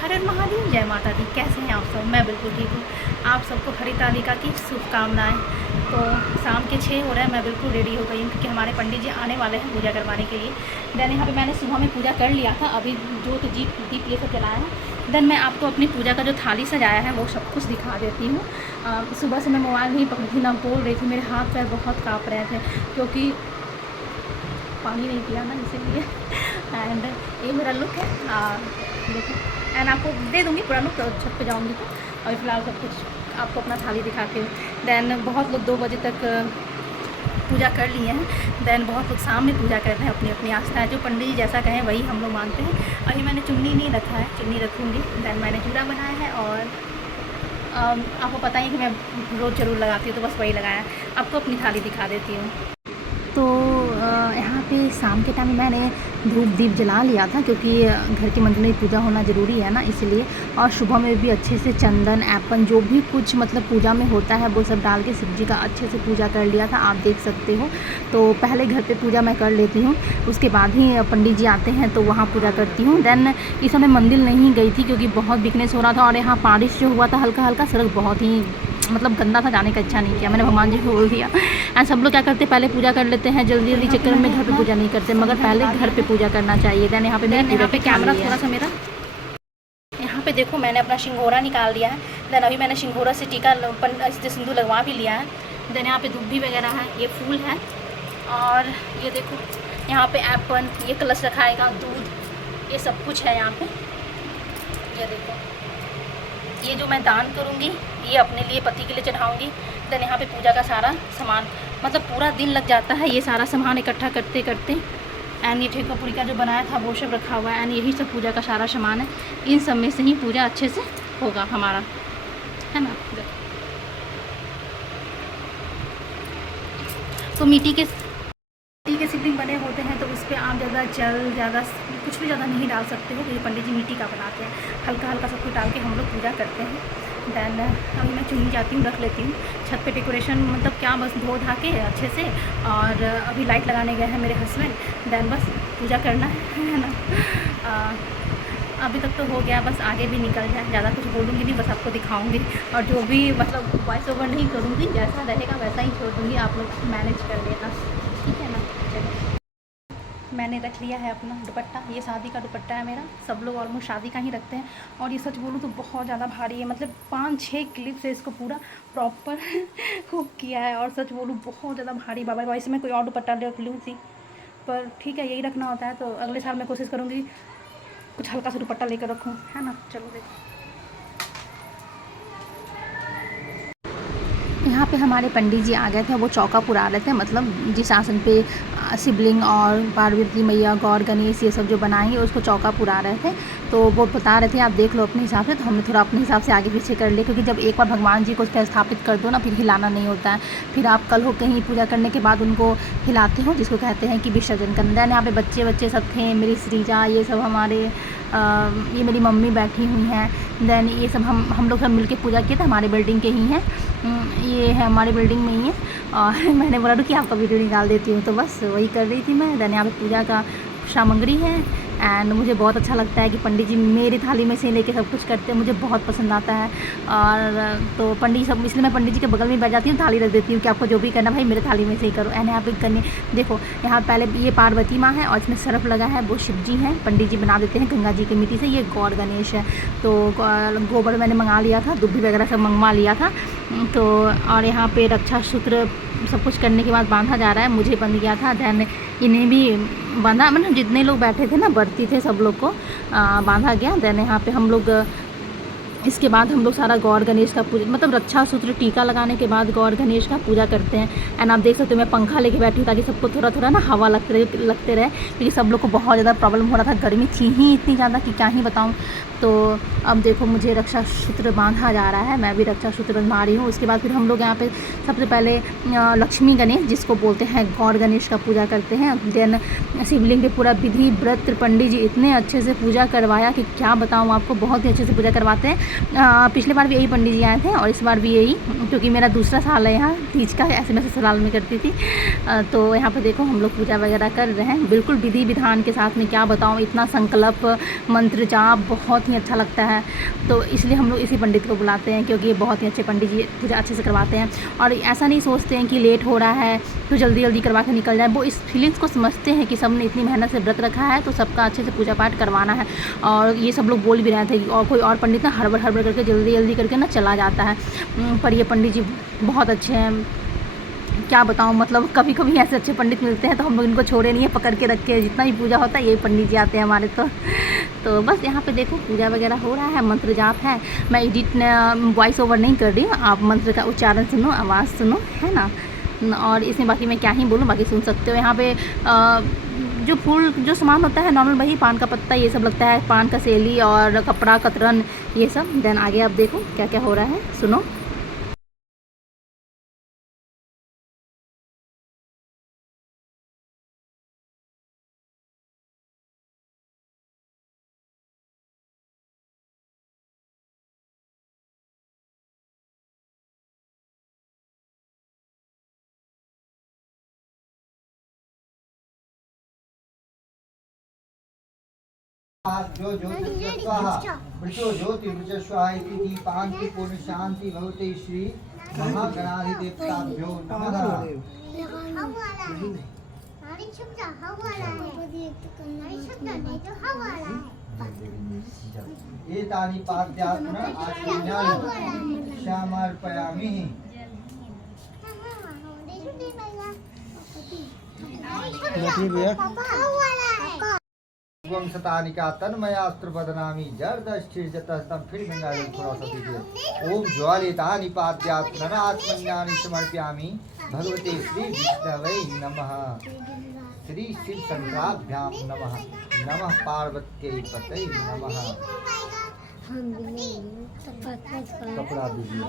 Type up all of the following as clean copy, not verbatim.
हर हर महादेव, जय माता दी। कैसे हैं आप सब? मैं बिल्कुल ठीक हूँ। आप सबको हरितालिका की शुभकामनाएं। तो शाम के 6 हो रहे हैं, मैं बिल्कुल रेडी हो गई हूँ क्योंकि हमारे पंडित जी आने वाले हैं पूजा करवाने के लिए। देन यहाँ पे मैंने सुबह में पूजा कर लिया था, अभी जो दीप ये सब जलाया है। देन मैं आपको अपनी पूजा का जो थाली सजाया है वो सब कुछ दिखा देती हूँ। सुबह से मैं मोबाइल नहीं पकड़ी थी, ना बोल रही थी, मेरे हाथ पैर बहुत काँप रहे थे क्योंकि पानी नहीं पिया ना, इसीलिए। एंड ये मेरा लुक है, देखो। एंड आपको दे दूँगी पूरा लुक, छत पे जाऊँगी तो। अभी फ़िलहाल सब कुछ आपको अपना थाली दिखाती हूँ। देन बहुत लोग 2 बजे तक पूजा कर लिए हैं। देन बहुत लोग शाम में पूजा करते हैं, अपनी अपनी आस्था है, जो पंडित जी जैसा कहें वही हम लोग मानते हैं। अभी मैंने चुन्नी नहीं रखा है, चुन्नी रखूँगी। देन मैंने जूड़ा बनाया है और आपको पता ही है कि मैं रोज़ ज़रूर लगाती हूँ, तो बस वही लगाया है। आपको अपनी थाली दिखा देती हूँ। तो यहाँ पे शाम के टाइम मैंने धूप दीप जला लिया था क्योंकि घर के मंदिर में पूजा होना ज़रूरी है ना, इसलिए। और सुबह में भी अच्छे से चंदन एप्पल जो भी कुछ मतलब पूजा में होता है वो सब डाल के शिव जी का अच्छे से पूजा कर लिया था, आप देख सकते हो। तो पहले घर पे पूजा मैं कर लेती हूँ, उसके बाद ही पंडित जी आते हैं तो वहाँ पूजा करती हूँ। देन इस समय मंदिर नहीं गई थी क्योंकि बहुत बिकनेस हो रहा था और यहाँ बारिश जो हुआ था हल्का हल्का, सड़क बहुत ही मतलब गंदा था, जाने का इच्छा नहीं किया। मैंने भगवान जी को बोल दिया। एंड सब लोग क्या करते हैं, पहले पूजा कर लेते हैं जल्दी जल्दी चक्कर में, घर पे पूजा नहीं करते, मगर पहले घर पे पूजा करना चाहिए। देन यहाँ पे मैंने यहाँ पे कैमरा थोड़ा सा मेरा यहाँ पे देखो, मैंने अपना सिंघोरा निकाल लिया है। देन अभी मैंने सिंघोरा से टीका सिंदूर लगवा भी लिया है। देन यहाँ पे दुब्बी वगैरह है, ये फूल है और ये देखो यहाँ पे एप्पल, ये कलश रखाएगा, दूध, ये सब कुछ है यहाँ पे। ये देखो, ये जो मैं दान करूँगी ये अपने लिए पति के लिए चढ़ाऊँगी। देन यहाँ पे पूजा का सारा सामान, मतलब पूरा दिन लग जाता है ये सारा सामान इकट्ठा करते करते। एंड ये ठेकुआपुरी का जो बनाया था वो सब रखा हुआ है। एंड यही सब पूजा का सारा सामान है, इन सब में से ही पूजा अच्छे से होगा हमारा, है ना। तो मिट्टी के शिवलिंग बने होते हैं तो उस पर आप ज़्यादा जल ज़्यादा कुछ भी ज़्यादा नहीं डाल सकते हो, क्योंकि पंडित जी मिट्टी का बनाते हैं। हल्का हल्का सब कुछ डाल के हम लोग पूजा करते हैं। देन अभी मैं चुन्नी जाती हूँ, रख लेती हूँ। छत पे डेकोरेशन मतलब क्या, बस धो धा के अच्छे से। और अभी लाइट लगाने गए हैं मेरे हस्बैंड। देन बस पूजा करना है ना। अभी तक तो हो गया, बस आगे भी निकल जाए। ज़्यादा कुछ बोलूँगी नहीं, बस आपको दिखाऊँगी। और जो भी मतलब वॉइस ओवर नहीं करूँगी, जैसा रहेगा वैसा ही छोड़ दूँगी, आप लोग मैनेज कर लेना, ठीक है ना। चलो, मैंने रख लिया है अपना दुपट्टा, ये शादी का दुपट्टा है मेरा। सब लोग ऑलमोस्ट शादी का ही रखते हैं। और ये सच बोलूँ तो बहुत ज़्यादा भारी है, मतलब 5-6 क्लिप से इसको पूरा प्रॉपर हुक किया है। और सच बोलूँ बहुत ज़्यादा भारी बाबा, वैसे मैं कोई और दुपट्टा रख लूँ थी, पर ठीक है यही रखना होता है। तो अगले साल मैं कोशिश करूँगी कुछ हल्का सा दुपट्टा लेकर रखूँ, है ना। चलो देखो, यहाँ पे हमारे पंडित जी आ गए थे, वो चौका पुरा रहे थे, मतलब जिस आसन पे शिवलिंग और पार्वती मैया गौर गणेश ये सब जो बनाएंगे उसको चौका पुरा रहे थे। तो वो बता रहे थे, आप देख लो अपने हिसाब से। तो हमने थोड़ा अपने हिसाब से आगे पीछे कर लिया, क्योंकि जब एक बार भगवान जी को स्थापित कर दो ना, फिर हिलाना नहीं होता है। फिर आप कल हो कहीं पूजा करने के बाद उनको हिलाते हो, जिसको कहते हैं कि विसर्जन करना। देन यहाँ पे बच्चे सब थे, मेरी श्रीजा, ये सब हमारे ये मेरी मम्मी बैठी हुई हैं। देन ये सब हम लोग सब मिलके पूजा किए थे, हमारे बिल्डिंग के ही हैं। ये है हमारी बिल्डिंग में ही है। और मैंने बोला कि आपका वीडियो निकाल देती हूँ, तो बस वही कर रही थी मैं। देन यहाँ पे पूजा का सामग्री है। एंड मुझे बहुत अच्छा लगता है कि पंडित जी मेरी थाली में से लेके सब कुछ करते हैं, मुझे बहुत पसंद आता है। और तो पंडित जी सब, इसलिए मैं पंडित जी के बगल में बैठ जाती हूँ, थाली रख देती हूँ कि आपको जो भी करना भाई मेरे थाली में से ही करो। एंड यहाँ पे करने देखो, यहाँ पहले ये पार्वती माँ है और इसमें सरफ लगा है, वो शिव जी हैं। पंडित जी बना देते हैं गंगा जी की मिट्टी से। ये गौर गणेश है। तो गोबर मैंने मंगा लिया था, दुब्बी वगैरह सब मंगवा लिया था। तो और यहाँ पे रक्षा सूत्र सब कुछ करने के बाद बांधा जा रहा है, मुझे बंध गया था। दैन इन्हें भी बांधा, मतलब जितने लोग बैठे थे ना, बढ़ती थे, सब लोग को बांधा गया। दैन यहाँ पे हम लोग इसके बाद हम लोग सारा गौर गणेश का पूजा, मतलब रक्षा सूत्र टीका लगाने के बाद गौर गणेश का पूजा करते हैं। एंड आप देख सकते हो मैं पंखा लेके बैठी हूँ ताकि सबको थोड़ा थोड़ा ना हवा लगते रहे, क्योंकि सब लोग को बहुत ज़्यादा प्रॉब्लम हो रहा था, गर्मी थी ही इतनी ज़्यादा कि क्या ही बताऊँ। तो अब देखो मुझे रक्षा सूत्र बांधा जा रहा है, मैं भी रक्षा सूत्र बंधवा रही हूँ। उसके बाद फिर हम लोग यहाँ पे सबसे पहले लक्ष्मी गणेश, जिसको बोलते हैं गौर गणेश का पूजा करते हैं। देन शिवलिंग पे पूरा विधि व्रत पंडित जी इतने अच्छे से पूजा करवाया कि क्या बताऊँ आपको, बहुत ही अच्छे से पूजा करवाते हैं। पिछले बार भी यही पंडित जी आए थे और इस बार भी यही, क्योंकि मेरा दूसरा साल है यहाँ तीज का, ऐसे मैं ससुराल में करती थी। तो यहाँ पे देखो हम लोग पूजा वगैरह कर रहे हैं बिल्कुल विधि विधान के साथ में। क्या बताऊँ, इतना संकल्प मंत्र जाप बहुत ही अच्छा लगता है। तो इसलिए हम लोग इसी पंडित को बुलाते हैं, क्योंकि ये बहुत ही अच्छे पंडित जी पूजा अच्छे से करवाते हैं। और ऐसा नहीं सोचते हैं कि लेट हो रहा है तो जल्दी जल्दी करवा के निकल जाए। वो इस फीलिंग्स को समझते हैं कि सब ने इतनी मेहनत से व्रत रखा है तो सबका अच्छे से पूजा पाठ करवाना है। और ये सब लोग बोल भी रहे थे कि और कोई और पंडित ना हड़बड़ हड़बड़ करके जल्दी जल्दी करके ना चला जाता है, पर ये पंडित जी बहुत अच्छे हैं। क्या बताऊँ, मतलब कभी कभी ऐसे अच्छे पंडित मिलते हैं तो हम लोग इनको छोड़े नहीं है, पकड़ के रखे हैं। जितना भी पूजा होता है यही पंडित जी आते हैं हमारे। तो बस यहाँ पे देखो पूजा वगैरह हो रहा है, मंत्र जाप है। मैं एडिट वॉइस ओवर नहीं कर रही हूँ, आप मंत्र का उच्चारण सुनो, आवाज़ सुनो, है ना। और इसमें बाकी मैं क्या ही बोलूँ, बाकी सुन सकते हो। यहाँ पे जो फूल जो सामान होता है नॉर्मल वही पान का पत्ता ये सब लगता है, पान का सेली और कपड़ा कतरन ये सब। देन आगे आप देखो क्या क्या हो रहा है, सुनो। जो ज्योतिर्स्वाहा वृषो ज्योतिर्वृच स्वाहा इति दीपांति पूर्ण शांति भवते श्री महागणाधिदेवताभ्यो नमः। एतानि पाद्यात्मन आचमनानि क्षमार्पयामि। शतानिका तन्मयास्त्र बदनामी जर्दष्ठिर्जतस्तम। फिर गंगा जल थोड़ा सा दीजिए। ओम ज्वालितानि पाद्यात्मन आत्मज्ञानि समर्पयामि भगवते श्री विष्णवे नमः। श्री शिव शंकराभ्याम नमः। नमः पार्वत्यै पतये नमः। कपड़ा दीजिए।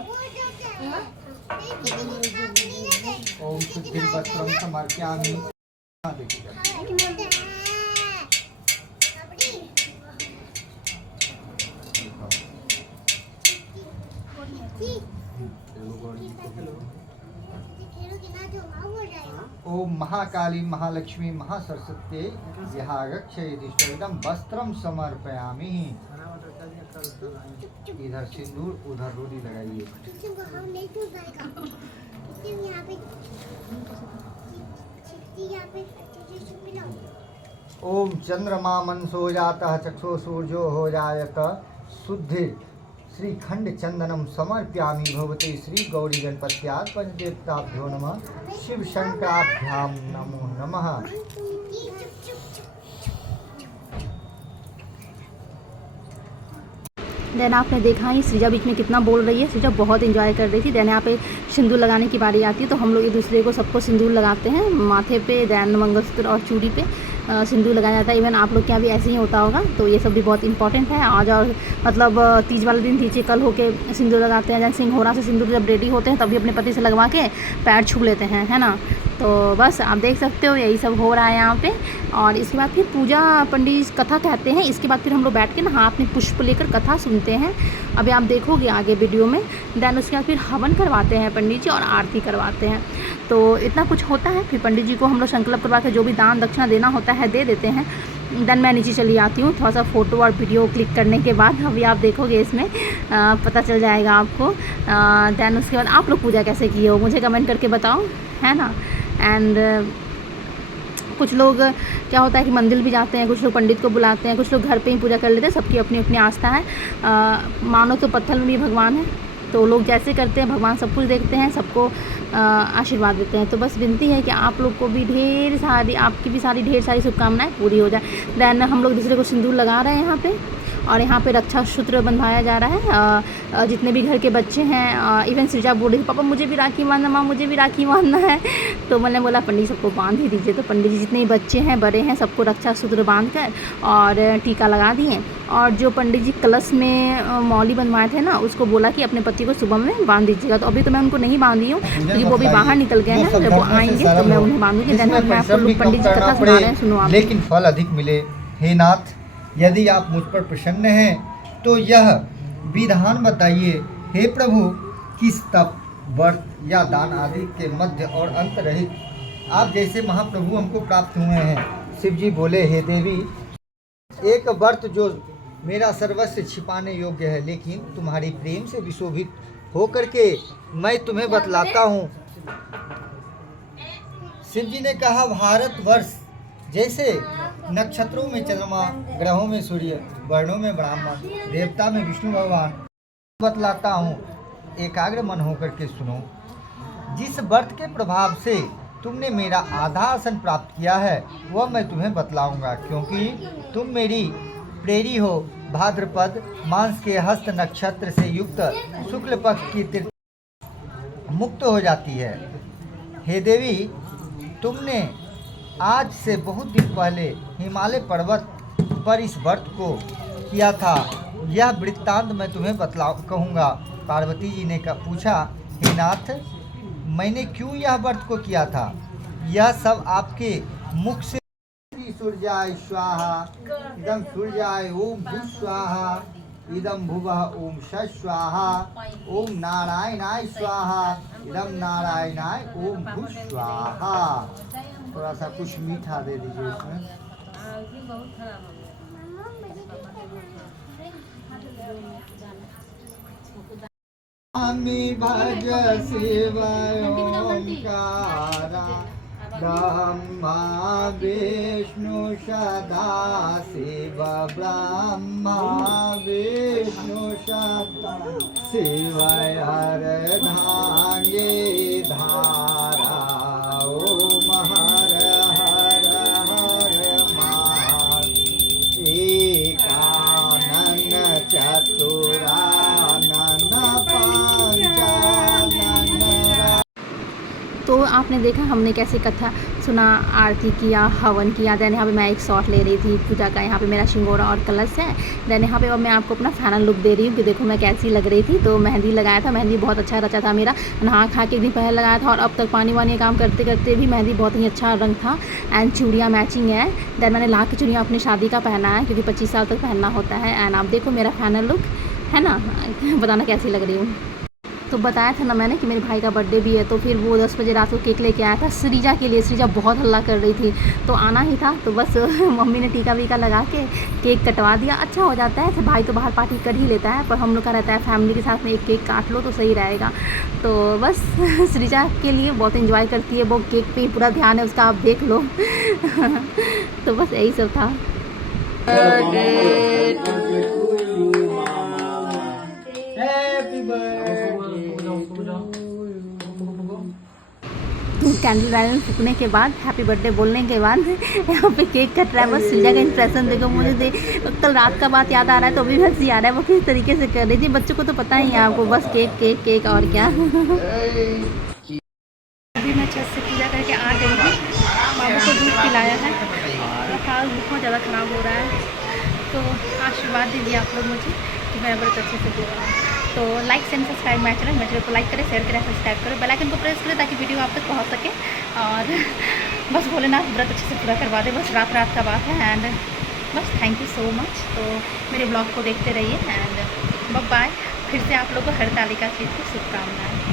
ओम शुद्धिं वस्त्रं समर्पयामि। ओम महाकाली महालक्ष्मी महासरस्वती विहागक्षयदिष्टं वस्त्रम समर्पयामि। इधर सिंदूर उधर रोली लगाइए। ओम चंद्रमा मनसो जातः चक्षो सूर्यो हो जायत शुद्धि श्रीखंड चंदनम समर्पयामि भगवते श्री गौरी गणपत्यात् पंचदेवताभ्यो नमः। शिव शंकराभ्याम नमो नमः। देन आपने देखा ही सृजा बीच में कितना बोल रही है। सृजा बहुत एंजॉय कर रही थी। देन यहाँ पे सिंदूर लगाने की बारी आती है तो हम लोग एक दूसरे को सबको सिंदूर लगाते हैं माथे पे, देन मंगलसूत्र और चूड़ी पे सिंदूर लगाया जाता है। इवन आप लोग के यहाँ भी ऐसे ही होता होगा। तो ये सब भी बहुत इंपॉर्टेंट है आज। और मतलब तीज वाले दिन तीजे कल होके सिंदूर लगाते हैं। जैसे सिंघोरा से सिंदूर जब रेडी होते हैं तभी अपने पति से लगवा के पैर छू लेते हैं, है ना। तो बस आप देख सकते हो यही सब हो रहा है यहाँ पे। और इसके बाद फिर पूजा पंडित कथा कहते हैं। इसके बाद फिर हम लोग बैठ के ना हाथ में पुष्प लेकर कथा सुनते हैं। अभी आप देखोगे आगे वीडियो में। देन उसके बाद फिर हवन करवाते हैं पंडित जी और आरती करवाते हैं। तो इतना कुछ होता है। फिर पंडित जी को हम लोग संकल्प करवा के जो भी दान दक्षिणा देना होता है दे देते हैं। देन मैं नीचे चली आती हूँ थोड़ा सा फ़ोटो और वीडियो क्लिक करने के बाद। अभी आप देखोगे इसमें पता चल जाएगा आपको। देन उसके बाद आप लोग पूजा कैसे किए हो मुझे कमेंट करके बताओ, है ना। एंड कुछ लोग क्या होता है कि मंदिर भी जाते हैं, कुछ लोग पंडित को बुलाते हैं, कुछ लोग घर पे ही पूजा कर लेते हैं। सबकी अपनी अपनी आस्था है। मानो तो पत्थर में भी भगवान है। तो लोग जैसे करते हैं भगवान सब कुछ देखते हैं, सबको आशीर्वाद देते हैं। तो बस विनती है कि आप लोग को भी ढेर सारी ढेर सारी शुभकामनाएं पूरी हो जाए। देन हम लोग दूसरे को सिंदूर लगा रहे हैं यहाँ पे। और यहाँ पे रक्षा सूत्र बंधवाया जा रहा है। जितने भी घर के बच्चे हैं, इवन सृजा बोल रही थी पापा मुझे भी राखी बांधना, माँ मुझे भी राखी बांधना है। तो मैंने बोला पंडित सबको बांध ही दीजिए। तो पंडित जी जितने भी बच्चे हैं बड़े हैं सबको रक्षा सूत्र बांध कर और टीका लगा दिए। और जो पंडित जी कलश में मौली बनवाए थे ना उसको बोला कि अपने पति को सुबह में बांध दीजिएगा। तो अभी तो मैं उनको नहीं बांधी हूँ क्योंकि वो भी बाहर निकल गए हैं। जब वो आएंगे तो मैं उन्हें बांधूंगी। देन मैं आपको पंडित जी कथा सुना रहे हैं, सुनो आप। लेकिन फल अधिक मिले। हे नाथ, यदि आप मुझ पर प्रसन्न हैं तो यह विधान बताइए हे प्रभु, किस तप, व्रत या दान आदि के मध्य और अंत रहित आप जैसे महाप्रभु हमको प्राप्त हुए हैं। शिव जी बोले, हे देवी, एक व्रत जो मेरा सर्वस्व छिपाने योग्य है, लेकिन तुम्हारी प्रेम से विशोभित होकर के मैं तुम्हें बतलाता हूँ। शिव जी ने कहा, भारतवर्ष जैसे नक्षत्रों में चंद्रमा, ग्रहों में सूर्य, वर्णों में ब्राह्मण, देवता में विष्णु भगवान, बतलाता हूँ, एकाग्र मन होकर के सुनो। जिस व्रत के प्रभाव से तुमने मेरा आधा आसन प्राप्त किया है वह मैं तुम्हें बतलाऊंगा, क्योंकि तुम मेरी प्रेरी हो। भाद्रपद मांस के हस्त नक्षत्र से युक्त शुक्ल पक्ष की तृतीया मुक्त हो जाती है। हे देवी, तुमने आज से बहुत दिन पहले हिमालय पर्वत पर इस व्रत को किया था। यह वृत्तांत मैं तुम्हें कहूँगा। पार्वती जी ने पूछा, हे नाथ, मैंने क्यों यह व्रत को किया था? यह सब आपके मुख से सूर्याय स्वाहा, इदम सूर्याय ओम भू स्वाहा, इदम भुवः ओम स्वाहा, ओम नारायणाय स्वाहा, इदम नारायणाय ओम भू स्वाहा। थोड़ा सा कुछ मीठा दे दीजिए इसमें। स्वामी भज शिव ओंकारा, ब्रह्मा विष्णु सदा शिव, ब्रह्मा विष्णु सदा शिव, अर्धांगे धारा ओम हर हर हर महादेव, एकानन चतुरानन पंचानन। तो आपने देखा हमने कैसे कथा सुना, आरती किया, हवन किया। देन यहाँ पे मैं एक शॉट ले रही थी पूजा का। यहाँ पे मेरा शिंगोरा और कलश है। देन यहाँ पे अब मैं आपको अपना फाइनल लुक दे रही हूँ कि देखो मैं कैसी लग रही थी। तो मेहंदी लगाया था, मेहंदी बहुत अच्छा रचा था मेरा। नहा खा के एक दिन पहले लगाया था और अब तक पानी वानी काम करते करते भी मेहंदी बहुत ही अच्छा रंग था। एंड चूड़ियाँ मैचिंग है। देन मैंने लाख की चूड़ियाँ अपनी शादी का पहना है, क्योंकि 25 साल तक पहनना होता है। एंड आप देखो मेरा फाइनल लुक है ना, बताना कैसी लग रही हूँ। तो बताया था ना मैंने कि मेरे भाई का बर्थडे भी है। तो फिर वो 10 बजे रात को केक लेके आया था श्रीजा के लिए। श्रीजा बहुत हल्ला कर रही थी तो आना ही था। तो बस मम्मी ने टीका वीका लगा के केक कटवा दिया। अच्छा हो जाता है, ऐसे भाई तो बाहर पार्टी कर ही लेता है, पर हम लोग का रहता है फैमिली के साथ में एक केक काट लो तो सही रहेगा। तो बस श्रीजा के लिए बहुत इन्जॉय करती है वो, केक पे पूरा ध्यान है उसका, आप देख लो। तो बस यही सब था। कैंडल वैंडल फूकने के बाद, हैप्पी बर्थडे बोलने के बाद यहाँ पे केक कट रहा है। बस श्रीजा का इंप्रेशन देखो मुझे। कल रात का बात याद आ रहा है तो अभी हंसी आ रहा है वो किस तरीके से कर रही थी। बच्चों को तो पता ही है आपको, बस केक केक केक और क्या। अभी मैं छत से पूजा करके आ गई हूँ। बाबू को दूध पिलाया है और हाल बहुत ज़्यादा ख़राब हो रहा है। तो आशीर्वाद दीजिए आप लोग मुझे कि मेरा व्रत अच्छे से पूरा हो। तो लाइक एंड सब्सक्राइब मेरे चैनल को लाइक करें, शेयर करें, सब्सक्राइब करें, बेल आइकन को प्रेस करें ताकि वीडियो आप तक पहुंच सके। और बस भोलेनाथ व्रत अच्छे से पूरा करवा दे, बस रात रात का बात है। एंड बस थैंक यू सो मच। तो मेरे ब्लॉग को देखते रहिए एंड बाय बाय। फिर से आप लोग को हरतालिका चीज़ की शुभकामनाएँ।